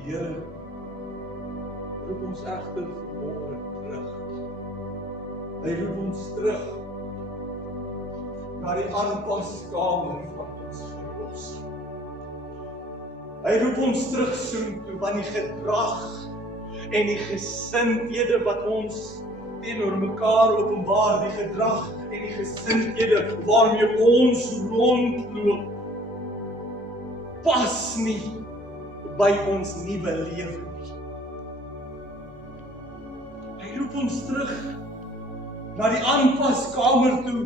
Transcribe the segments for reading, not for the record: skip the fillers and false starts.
Die Here roep ons egter vanmôre terug. Hy roep ons terug na die aanpaskamer van ons verlossing. Hy roep ons terug soontoe, want die gedrag en die gesindhede wat ons teenoor mekaar openbaar, die gedrag en die gesindhede waarmee ons rondloop, pas nie by ons nuwe lewe nie. Hy roep ons terug na die aanpaskamer toe,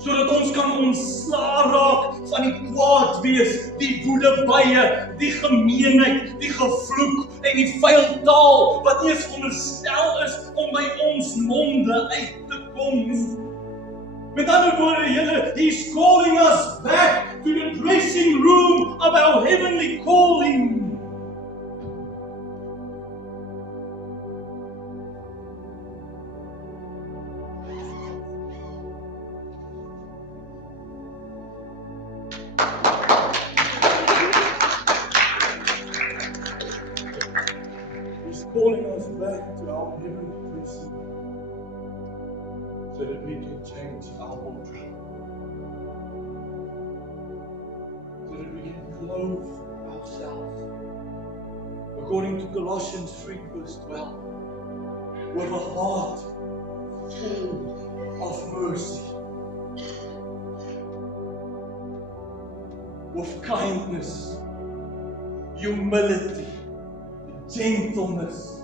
sodat ons kan ontslae raak van die kwaad wees, die woedebuie, die gemeenheid, die gevloek en die vuil taal wat eers veronderstel is om by ons monde uit te kom. Met ander woorde, He's calling us back to the dressing room of our heavenly calling. Calling us back to our heavenly prison so that we can change our wardrobe, so that we can clothe ourselves, according to Colossians 3 verse 12, with a heart full of mercy, with kindness, humility, gentleness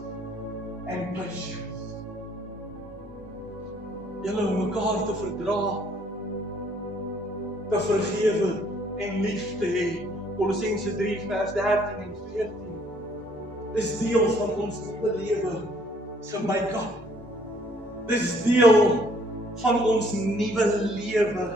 and patience. Julle om mekaar te verdra, te vergewe en lief te hê. Kolossense 3 vers 13 en 14. Dis deel van ons nuwe lewe se make-up. Dis deel van ons nuwe lewe